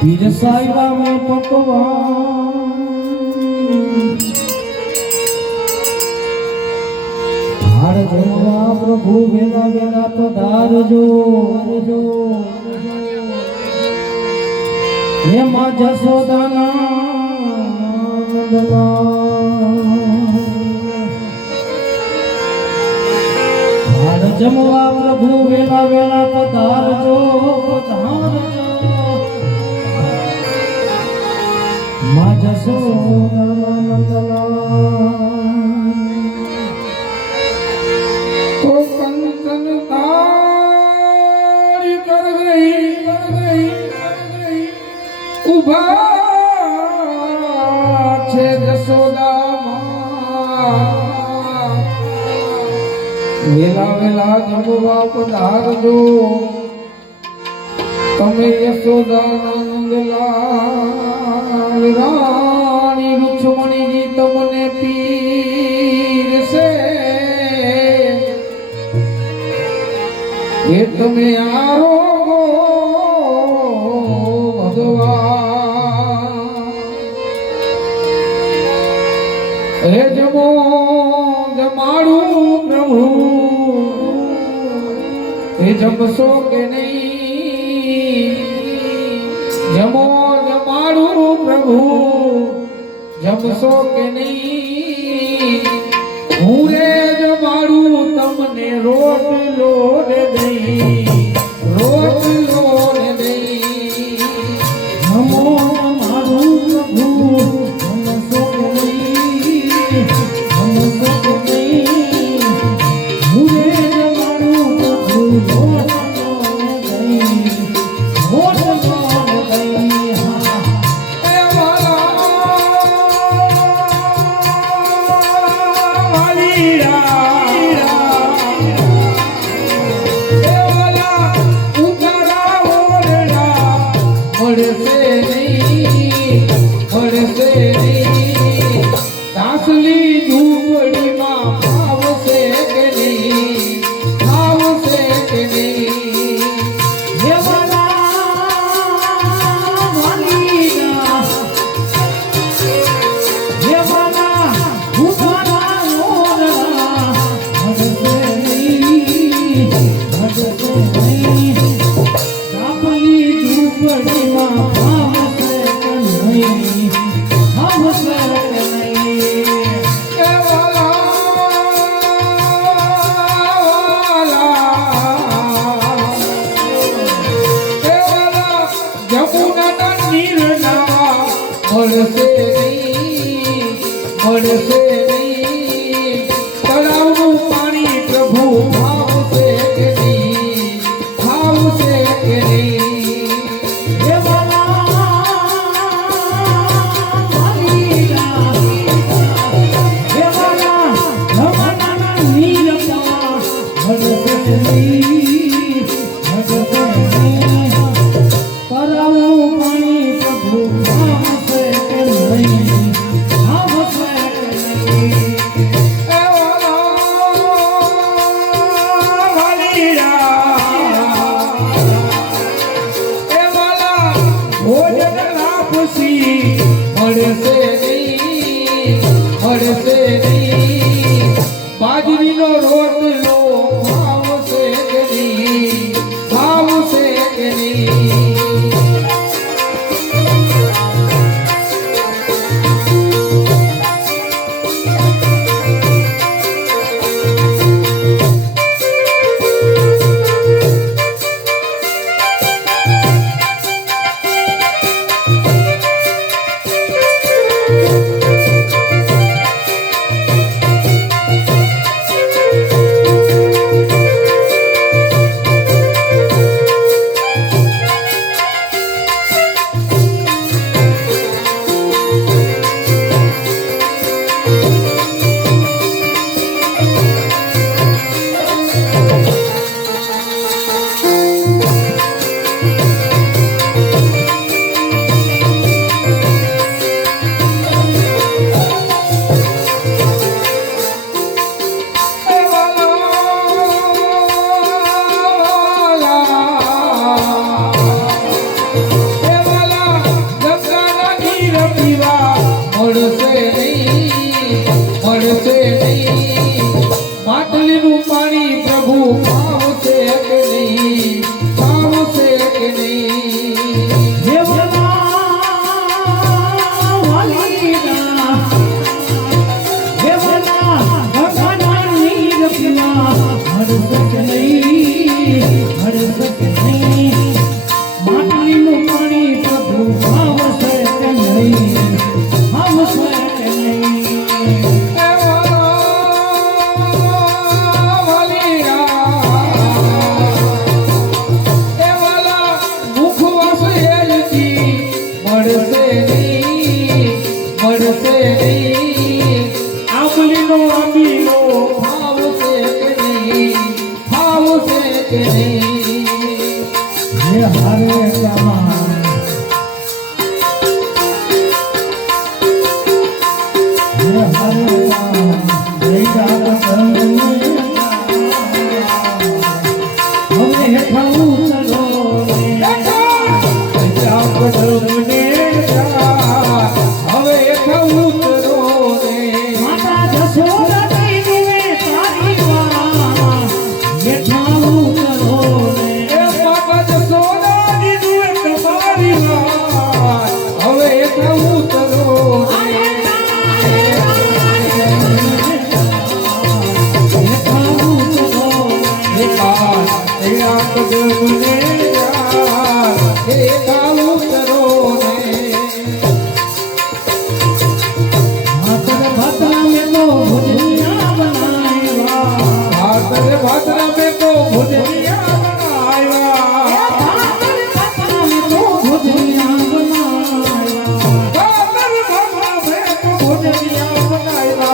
પીરસાયા મેં પકવાન હાર જમવા પ્રભુ વેલા વેલા પધારજો એમાં જશોદાના હાર જમવા પ્રભુ વેલા વેલા પધારજો માં જશોદાના तो कंचन तारी कर गई उभा छे जसोदा मां वेला वेला जमवा पधारजो તમે યશોદા નંદલાલ રાણી રુક્ષ્મણીજી તમને પીરસે એ તમે આરોગો ભગવાન હે જમો જમાડું પ્રભુ એ જમશો કે નહીં જમો જમાડું પ્રભુ જમશો કે નહીં હું રે જમાડું તમને રોટલો ને દહીં રોટલો ને દહીં નમો મારું પ્રભુ જમશો કે નહીં જમશો કે નહીં હું રે જમાડું પ્રભુ રોટલો ને દહીં હા એ દાસલી ઝૂંપડીમાં ભાવશે કે નહીં ભાવશે કે નહીં મળશે નહીં તળાવનું પાણી પ્રભુ ભાવશે કે નહીં ભાવશે કે નહીં પાણી પ્રભુ ભાવશે કે નહીં ભાવશે કે નહીં મળશે કે નહીં માટલીનું પાણી પ્રભુ ભાવશે કે નહીં ભાવશે કે નહીં આંબલીનો આંબીલો હે હારે શ્યામા હે હારે શ્યામા હવે હેઠા ઉતરો માતા જશોદા દેવીને તારી વાત હેઠા ઉતરો भाद्रा में तो भुजरिया बनाया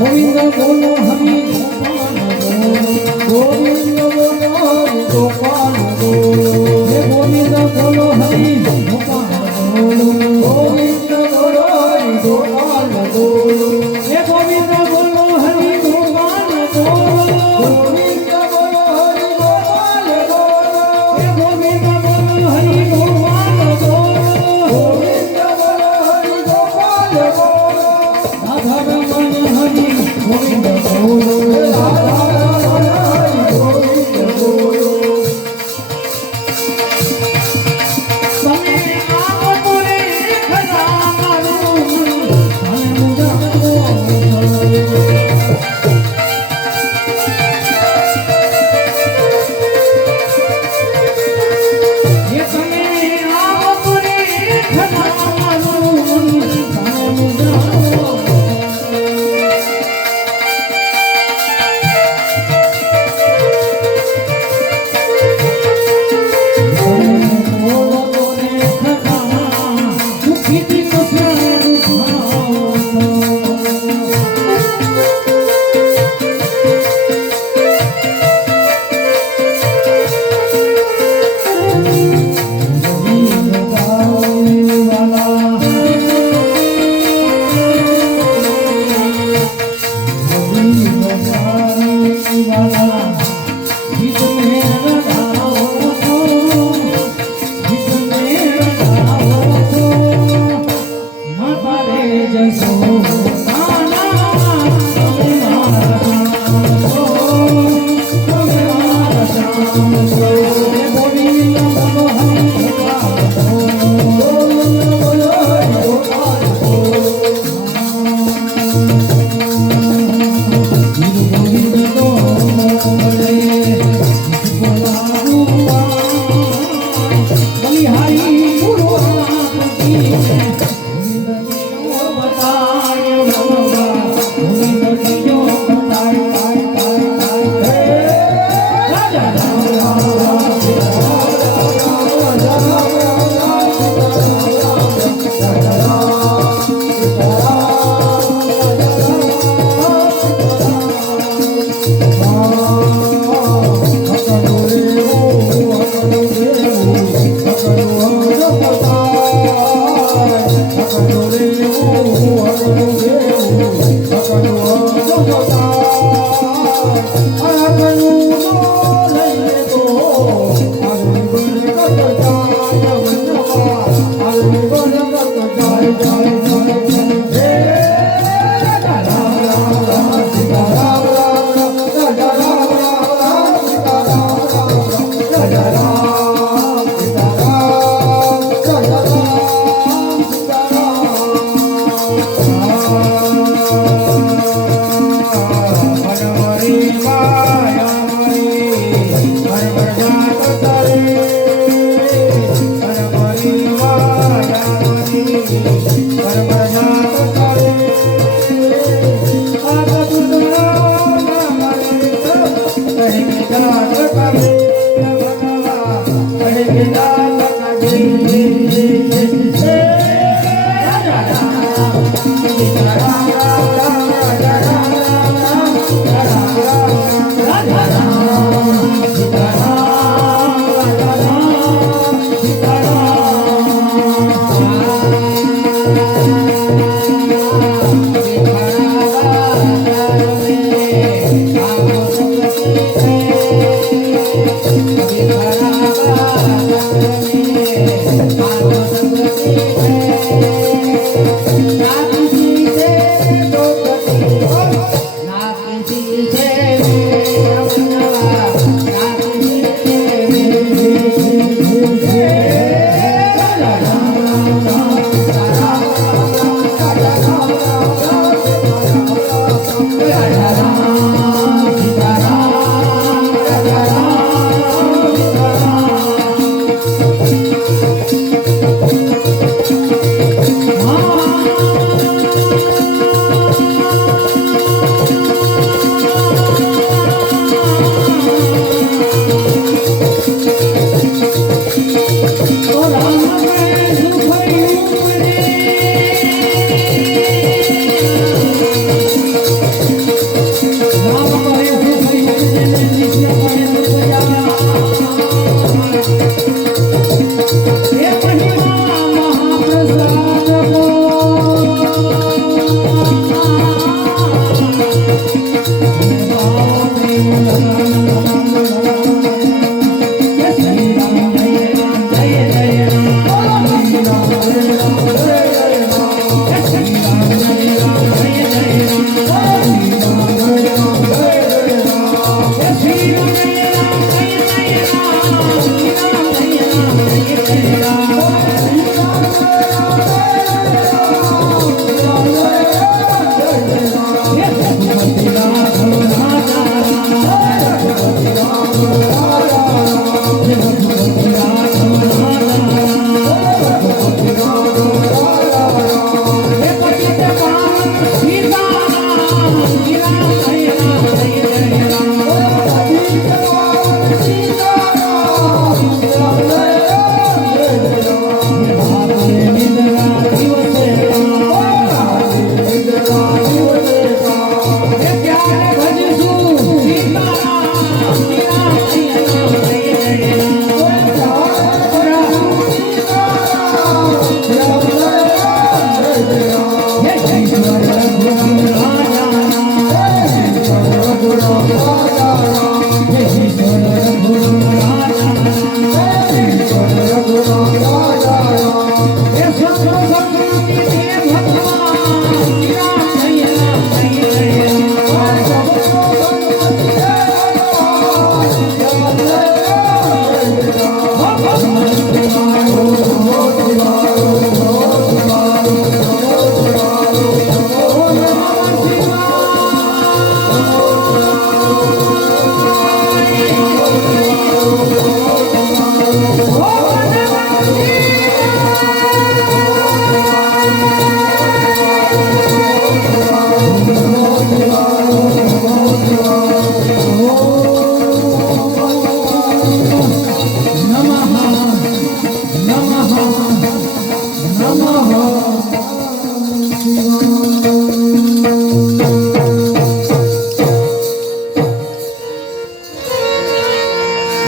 ગોવિંદ બોલો હરિ ગોવિંદ બોલો ગોપાલ બોલો હે ગોવિંદ બોલો હરિ ગોપાલ બોલો ગોવિંદ બોલો ગોપાલ બોલો હે ગોવિંદ બોલો હરિ ગોપાલ બોલો ગોવિંદ બોલો હરિ ગોપાલ બોલો હે ગોવિંદ બોલો હરિ ગોપાલ બોલો ગોવિંદ બોલો હરિ ગોપાલ બોલો રાધા રમણ હરિ ગોવિંદ બોલો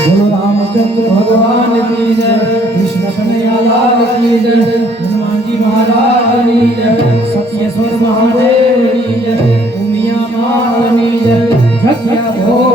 बोलो रामचंद्र भगवान की जय, कृष्ण कन्हैया लाल की जय, हनुमान जी महाराज की जय, सत्येश्वर महादेव की जय, उमिया माता की जय। જગ્યા ભોગ